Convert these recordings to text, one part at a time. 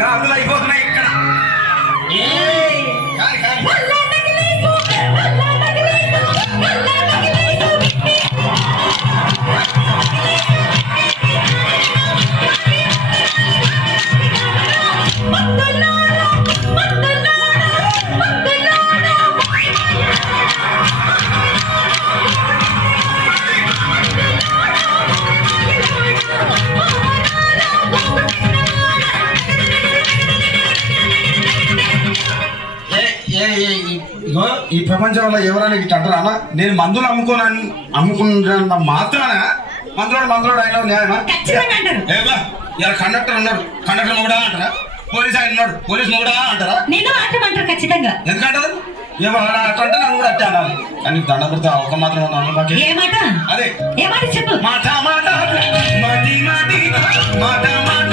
గాజులు అయిపోతున్నాయి ఇక్కడ. ఈ ప్రపంచంలో ఎవరైనా ఇట్లా అంటారా అన్న? నేను మందులు అమ్ముకున్న మాత్రాన మందులోడు ఆయన న్యాయమా? ఇలా కండక్టర్ ఉన్నాడు, కండక్టర్ మొగడా అంటారా? పోలీస్ ఆయన ఉన్నాడు, పోలీస్ మొగడా అంటారా? నేను అంటారు ఖచ్చితంగా. ఎందుకంటారు? ఏమన్నా అట్లంటే నన్ను కూడా అట్టే అనాలి. కానీ దండ పెడతా ఒక మాత్రం అదే చెప్పు. మాట మాట మాటి మాటి మాట మాట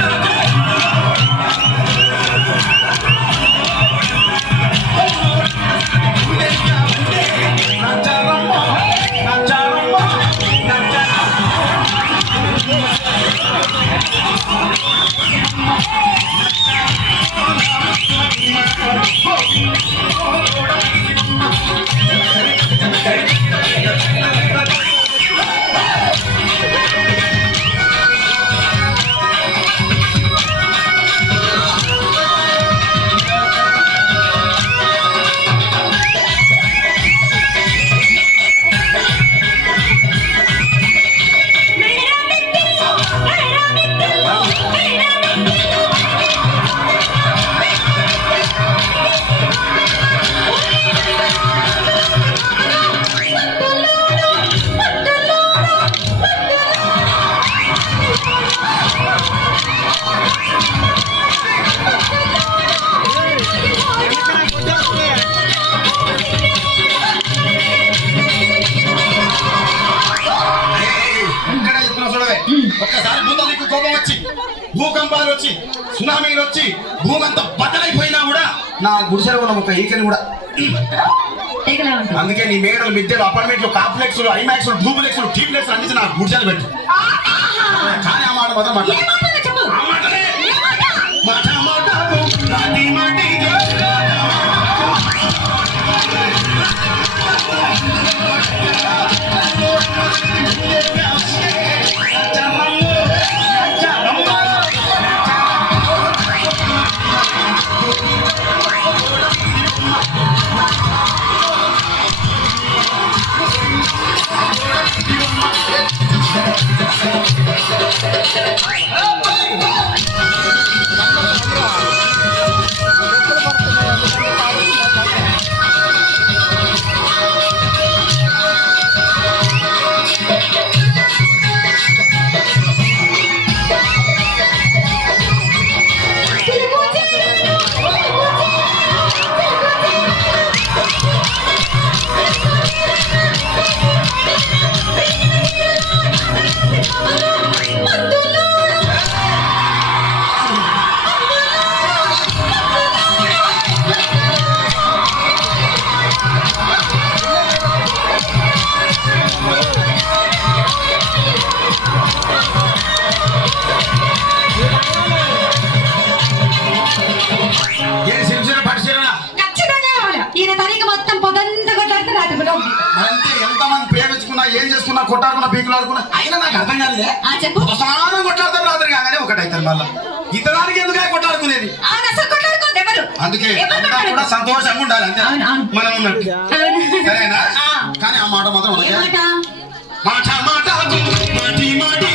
ఒక్కసారి భూతానికి కోపం వచ్చి భూకంపాలు వచ్చి సునామీలు వచ్చి భూమంతా బద్దలైపోయినా కూడా నా గుడిసెలో ఉన్న ఒక ఈకని కూడా అందుకే నీ మేడలు మిద్దెలు అపార్ట్మెంట్లు కాంప్లెక్స్లు ఐమాక్స్లు డూప్లెక్స్లు టీప్లెక్స్ అన్ని నా గుడిసెలు పెట్టు. కానీ ఆ మాట మాత్రం ఎంతమంది ప్రేమించుకున్నా ఏం చేసుకున్నా కొట్టాడుకున్నా పీకులు ఆడుకున్నా అయినా నాకు అర్థం కాలేదే. స్నానం కొట్లాడతారు రాత్రి కాగానే ఒకటైతారు. మళ్ళా ఇతరానికి ఎందుకు కొట్లాడుకునేది? అందుకే కూడా సంతోషంగా ఉండాలి అంతే మనం ఉన్నట్టు. సరేనా? కానీ ఆ మాట మాత్రం మాట మాట మాటి మాటి